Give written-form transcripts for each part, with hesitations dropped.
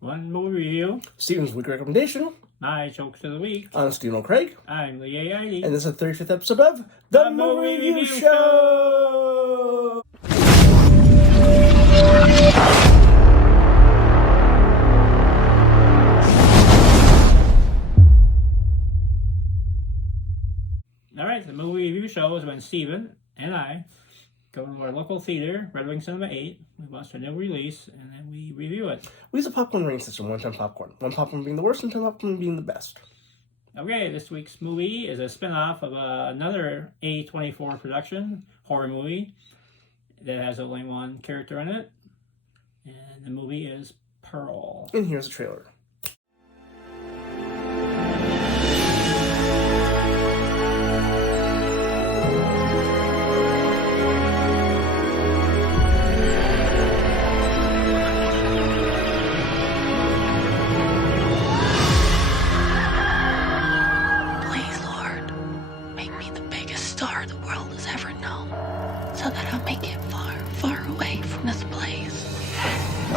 One movie review. Steven's Weekly Recommendation. My jokes of the week. I'm Stephen Craig. I'm Lee A.I.D. And this is the 35th episode of The Movie Review Show! Alright, the Movie Review Show is when Steven and I go to our local theater, Red Wing Cinema 8. We watch a new release, and then we review it. We use a popcorn rating system, one-time popcorn. One popcorn being the worst, and 10 popcorn being the best. Okay, this week's movie is a spin-off of another A24 production, horror movie, that has only one character in it. And the movie is Pearl. And here's the trailer.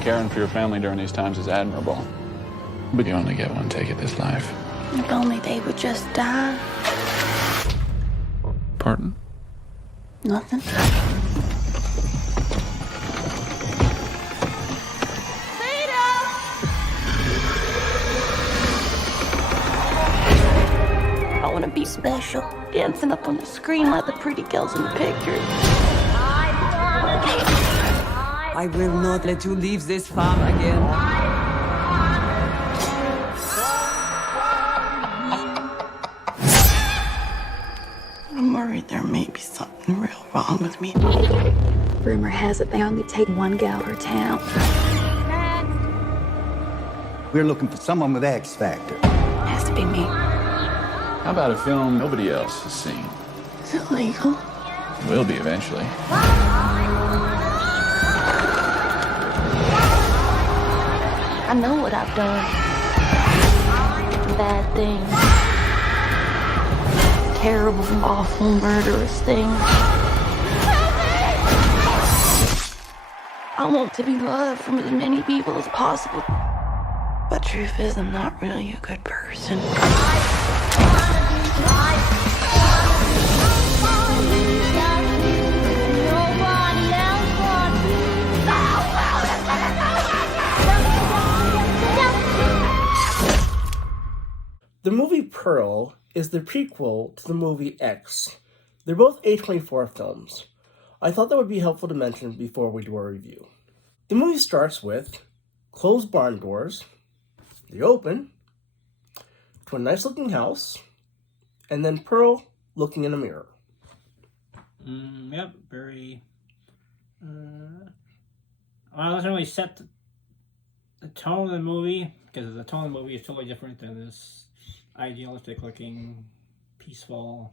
Caring for your family during these times is admirable. But you only get one take at this life. If only they would just die. Pardon? Nothing. I want to be special, dancing up on the screen like the pretty girls in the pictures. I will not let you leave this farm again. I'm worried there may be something real wrong with me. Rumor has it they only take one gal per town. We're looking for someone with X Factor. Has to be me. How about a film nobody else has seen? Is it legal? It will be eventually. I know what I've done. Bad things. Terrible, awful, murderous things. I want to be loved from as many people as possible. But truth is, I'm not really a good person. The movie Pearl is the prequel to the movie X. They're both A24 films. I thought that would be helpful to mention before we do our review. The movie starts with closed barn doors. They open to a nice looking house, and then Pearl looking in a mirror. Yep, very... well, it doesn't really set the tone of the movie, because the tone of the movie is totally different than this idealistic looking, peaceful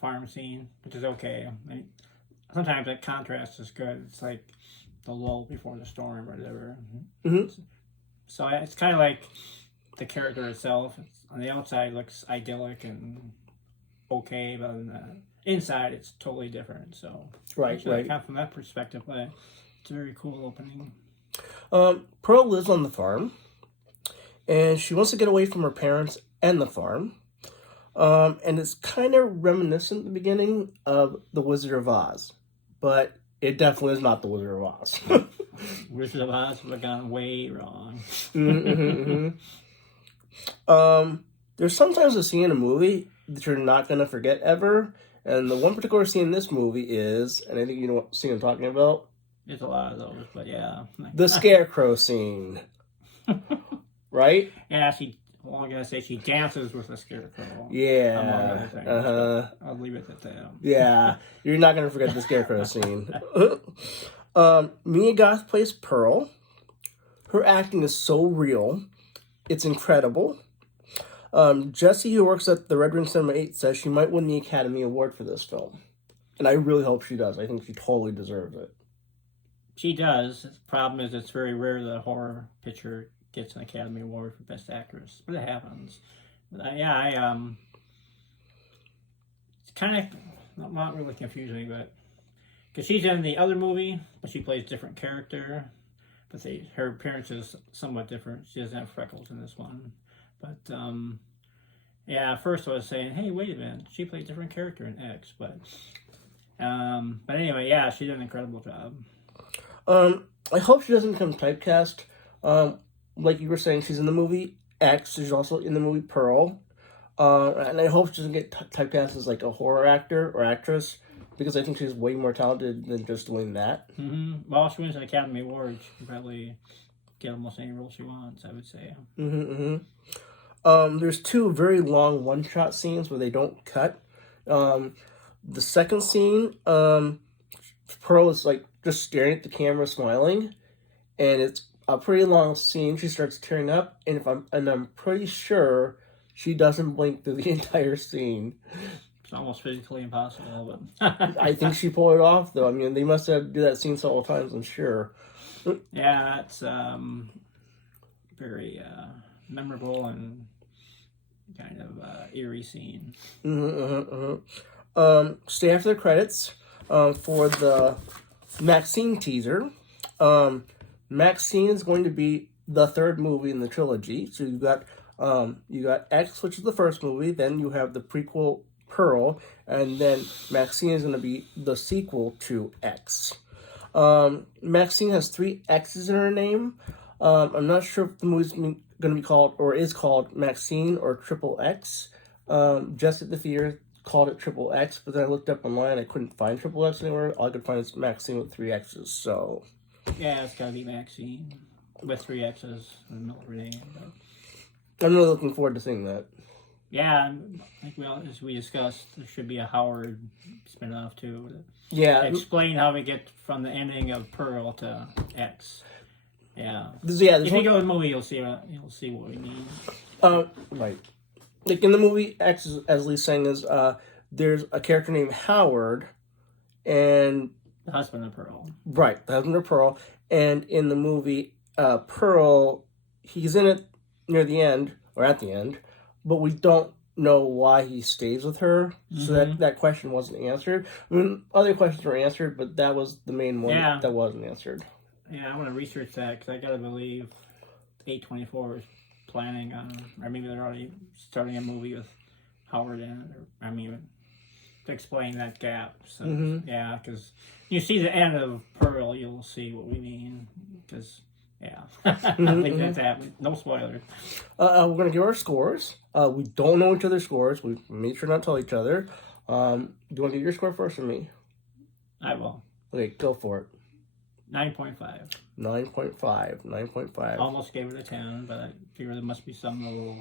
farm scene, which is okay. I mean, sometimes that contrast is good. It's like the lull before the storm or whatever. Mm-hmm. So it's kind of like the character itself. On the outside, it looks idyllic and okay, but on the inside, it's totally different. So right. Kind of from that perspective, but it's a very cool opening. Pearl lives on the farm, and she wants to get away from her parents and the farm. And it's kind of reminiscent at the beginning of The Wizard of Oz, but it definitely is not The Wizard of Oz. Wizard of Oz would have gone way wrong. There's sometimes a scene in a movie that you're not going to forget ever, and the one particular scene in this movie is, and I think you know what scene I'm talking about? There's a lot of those, but yeah. The Scarecrow scene. Right? Yeah, I'm going to say she dances with a scarecrow. Yeah. I'll leave it at that. Yeah. You're not going to forget the Scarecrow scene. Mia Goth plays Pearl. Her acting is so real. It's incredible. Jessie, who works at the Red Wing Cinema 8, says she might win the Academy Award for this film. And I really hope she does. I think she totally deserves it. She does. The problem is it's very rare that a horror picture gets an Academy Award for Best Actress, but it happens. But it's kind of not really confusing, but because she's in the other movie, but she plays a different character. but her appearance is somewhat different. She doesn't have freckles in this one, but yeah. At first, I was saying, "Hey, wait a minute, she played a different character in X," but anyway, yeah, she did an incredible job. I hope she doesn't become typecast. Like you were saying, she's in the movie X. She's also in the movie Pearl. And I hope she doesn't get typecast as like a horror actor or actress, because I think she's way more talented than just doing that. Mm-hmm. Well, if she wins an Academy Award, she can probably get almost any role she wants, I would say. There's two very long one-shot scenes where they don't cut. The second scene, Pearl is like just staring at the camera, smiling, and it's a pretty long scene. She starts tearing up, and I'm pretty sure she doesn't blink through the entire scene. It's almost physically impossible, but I think she pulled it off, though. I mean, they must have do that scene several times, I'm sure. Yeah, it's very memorable and kind of eerie scene. Stay after the credits for the Maxine teaser. Maxine is going to be the third movie in the trilogy. So you got X, which is the first movie. Then you have the prequel Pearl, and then Maxine is going to be the sequel to X. Maxine has 3 X's in her name. I'm not sure if the movie's going to be called or is called Maxine or Triple X. Just at the theater called it Triple X, but then I looked up online. I couldn't find Triple X anywhere. All I could find is Maxine with 3 X's. So yeah, it's gotta be Maxine with 3 X's in the middle of her name. But I'm really looking forward to seeing that. yeah, I think as we discussed, there should be a Howard spinoff too. Yeah, Explain how we get from the ending of Pearl to X. Yeah. If you go to the movie, you'll see what we mean. Right. Like in the movie X, as Lee's saying, is there's a character named Howard, and The husband of Pearl. Right, the husband of Pearl, and in the movie Pearl, he's in it near the end or at the end, but we don't know why he stays with her. So that question wasn't answered. I mean, other questions were answered, but that was the main one that wasn't answered. Yeah, I want to research that because I gotta believe A24 is planning on, or maybe they're already starting a movie with Howard in it. Or, I mean, to explain that gap. So yeah, because you see the end of Pearl, you'll see what we mean. Because yeah, I think that's happening. No spoilers. We're gonna give our scores. We don't know each other's scores. We made sure not to tell each other. Do you want to give your score first or me? I will. Okay, go for it. 9.5. 9.5. Almost gave it a 10, but I figure there must be some little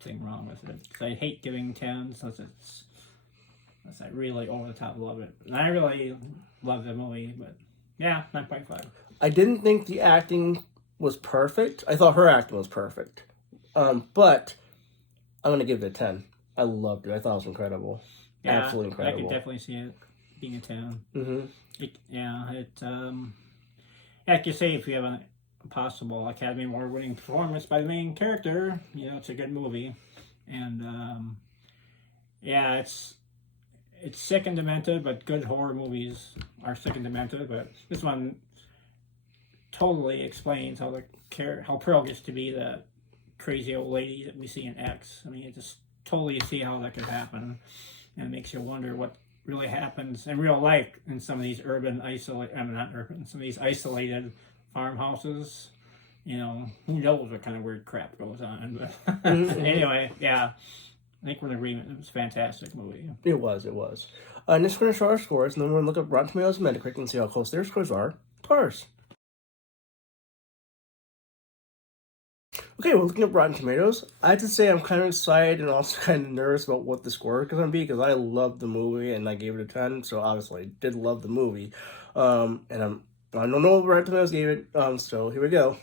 thing wrong with it. I hate giving 10s unless I really over the top love it. And I really love the movie, but yeah, 9.5. I didn't think the acting was perfect. I thought her acting was perfect. But I'm going to give it a 10. I loved it. I thought it was incredible. Yeah, absolutely incredible. I could definitely see it being a 10. Like you say, if you have a possible Academy Award winning performance by the main character, it's a good movie. And yeah, it's sick and demented, but good horror movies are sick and demented. But this one totally explains how Pearl gets to be the crazy old lady that we see in X. I mean, you just totally see how that could happen, and it makes you wonder what really happens in real life in some of these some of these isolated farmhouses. Who knows what kind of weird crap goes on. But anyway, yeah, I think we're in agreement. It was a fantastic movie. It was. Next, we're going to show our scores, and then we're going to look up Rotten Tomatoes and Metacritic and see how close their scores are to ours. Okay, we're looking at Rotten Tomatoes. I have to say I'm kind of excited and also kind of nervous about what the score is going to be, because I loved the movie and I gave it a 10, so obviously I did love the movie. And I don't know what Rotten Tomatoes gave it, so here we go.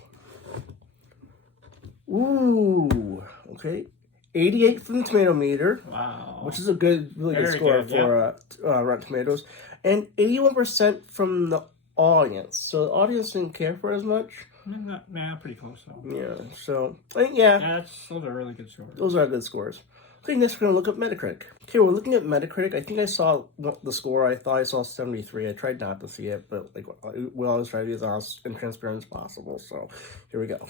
Ooh, okay. 88 from the Tomato Meter. Wow. Which is a really good score for Rotten Tomatoes. And 81% from the audience. So the audience didn't care for it as much. Nah, pretty close though. Yeah, so I think those those are really good scores. Those are good scores. Okay, next we're going to look at Metacritic. Okay, we're looking at Metacritic. I think I saw the score. I thought I saw 73. I tried not to see it, but like we'll always try to be as honest and transparent as possible. So here we go.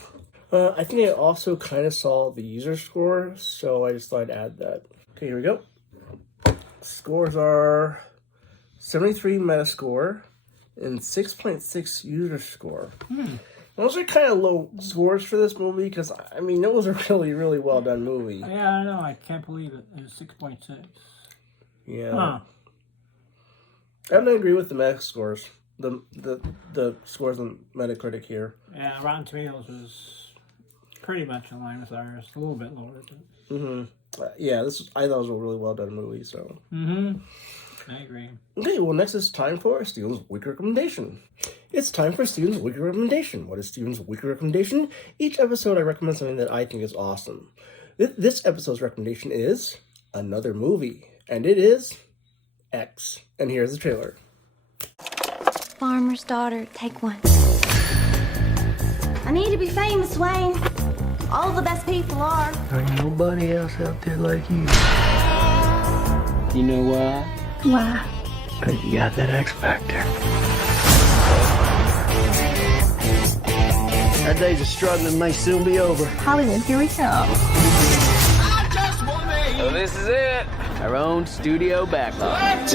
I think I also kind of saw the user score, so I just thought I'd add that. Okay, here we go. Scores are 73 Metascore and 6.6 user score. Those are kind of low scores for this movie because, I mean, it was a really, really well done movie. Yeah, I know. I can't believe it. It was 6.6. Yeah. Huh. I'm gonna agree with the Meta scores. The scores on Metacritic here. Yeah, Rotten Tomatoes was pretty much in line with ours. A little bit lower. But... Yeah, I thought it was a really well done movie. So. I agree. Okay, well, next it's time for Steven's Weekly Recommendation. It's time for Steven's Weekly Recommendation. What is Steven's Weekly Recommendation? Each episode I recommend something that I think is awesome. This episode's recommendation is another movie, and it is X. And here's the trailer. Farmer's daughter, take one. I need to be famous, Wayne. All the best people are. Ain't nobody else out there like you. You know why? Why? Cause you got that X Factor. Our days of struggling may soon be over. Hollywood, here we go. So this is it. Our own studio backlot.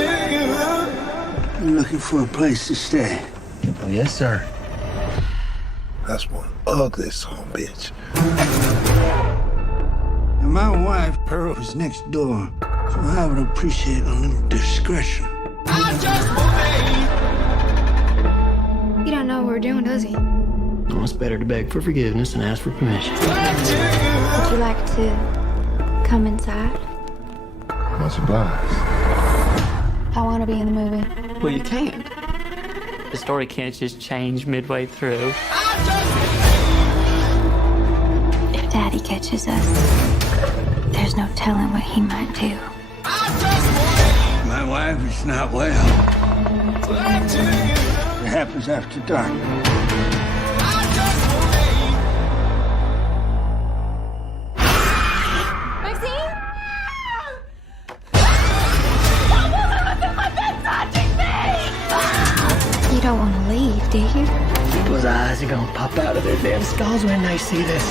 You looking for a place to stay? Oh, yes, sir. That's one ugly son of a bitch. And my wife, Pearl, is next door. So I would appreciate a little discretion. He don't know what we're doing, does he? Well, it's better to beg for forgiveness than ask for permission. Would you like to come inside? Much obliged. I want to be in the movie. Well, you can't. The story can't just change midway through. If Daddy catches us, there's no telling what he might do. My wife is not well. It happens after dark. Maxine? You don't want to leave, do you? People's eyes are gonna pop out of their damn skulls when they see this.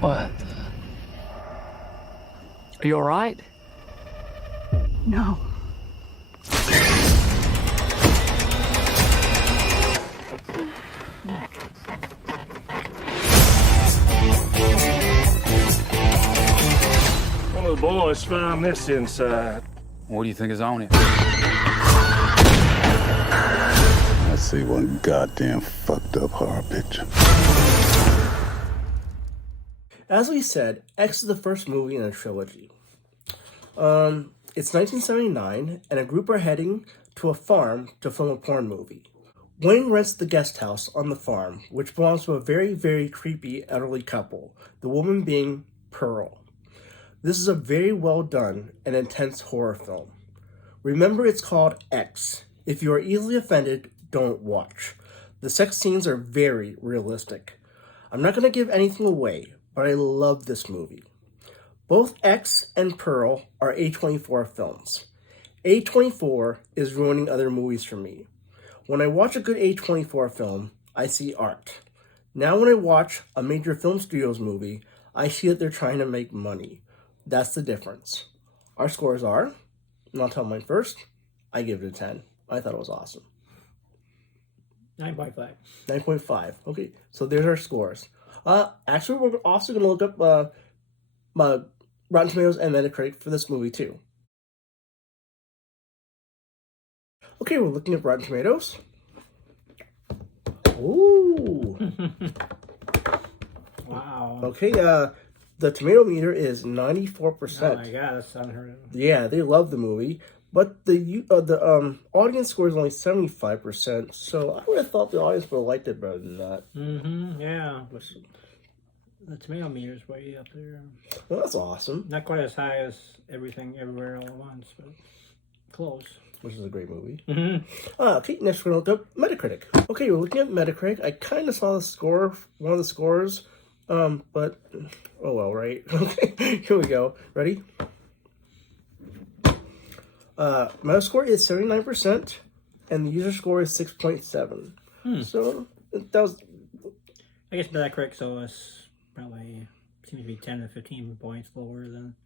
What? Are you all right? No. One of the boys found this inside. What do you think is on it? I see one goddamn fucked up horror picture. As we said, X is the first movie in a trilogy. It's 1979, and a group are heading to a farm to film a porn movie. Wayne rents the guest house on the farm, which belongs to a very, very creepy elderly couple, the woman being Pearl. This is a very well done and intense horror film. Remember, it's called X. If you are easily offended, don't watch. The sex scenes are very realistic. I'm not going to give anything away, but I love this movie. Both X and Pearl are A24 films. A24 is ruining other movies for me. When I watch a good A24 film, I see art. Now when I watch a major film studios movie, I see that they're trying to make money. That's the difference. Our scores are, and I'll tell mine first, I give it a 10. I thought it was awesome. 9.5. 9.5. Okay, so there's our scores. Actually, we're also going to look up Rotten Tomatoes and Metacritic for this movie, too. Okay, we're looking at Rotten Tomatoes. Ooh. Wow. Okay, the tomato meter is 94%. Oh my god, that's unheard of. Yeah, they love the movie. But the audience score is only 75%, so I would have thought the audience would have liked it better than that. Yeah. The tomato meter's way up there. Well, that's awesome. Not quite as high as Everything Everywhere All at Once, but close. which is a great movie. Mm-hmm. Okay, next we're going to look up Metacritic. Okay, we're looking at Metacritic. I kind of saw the score, one of the scores, but oh well, right? Okay, here we go. Ready? Metascore is 79%, and the user score is 6.7. So that was. I guess Metacritic, so it's probably seems to be 10 to 15 points lower than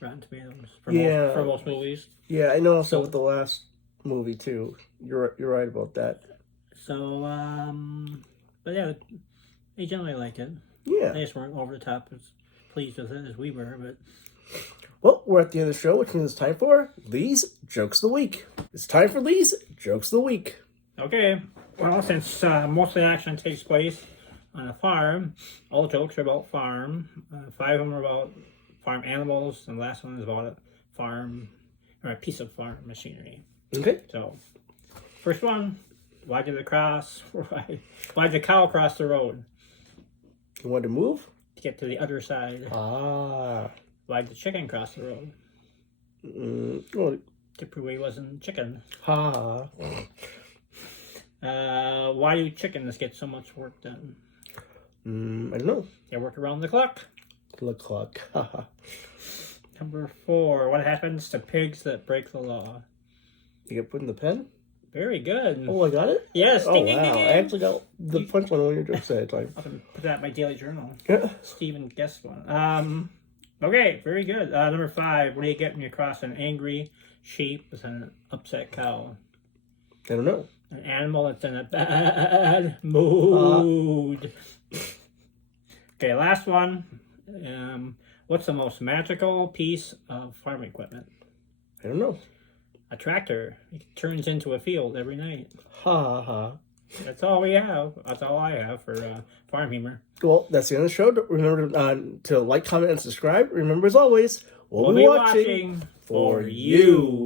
Rotten Tomatoes for most movies. Yeah, I know. Also with the last movie too. You're right about that. So, but yeah, they generally like it. Yeah. They just weren't over the top as pleased with it as we were, but. Well, we're at the end of the show, which means it's time for Lee's Jokes of the Week. It's time for Lee's Jokes of the Week. Okay. Well, since most of the action takes place on a farm, all the jokes are about farm. 5 of them are about farm animals, and the last one is about a farm, or a piece of farm machinery. Okay. So, first one, why did the cow cross the road? You want to move? To get to the other side. Ah. Why did the chicken cross the road? Well, To prove he wasn't chicken. Ha. Why do chickens get so much work done? I don't know. They work around the clock. The clock. Number 4. What happens to pigs that break the law? You get put in the pen? Very good. Oh, I got it? Yes. Oh, Ding, ding, wow. ding, ding. I actually got the punchline when you just said it. I can put that in my daily journal. Yeah. Steven guessed one. Okay, very good. Number 5. What do you get when you cross an angry sheep with an upset cow? I don't know. An animal that's in a bad mood. Okay, last one. What's the most magical piece of farm equipment? I don't know. A tractor. It turns into a field every night. Ha ha. That's all we have. That's all I have for farm humor. Well, that's the end of the show. Remember to like, comment, and subscribe. Remember, as always, we'll be watching for you.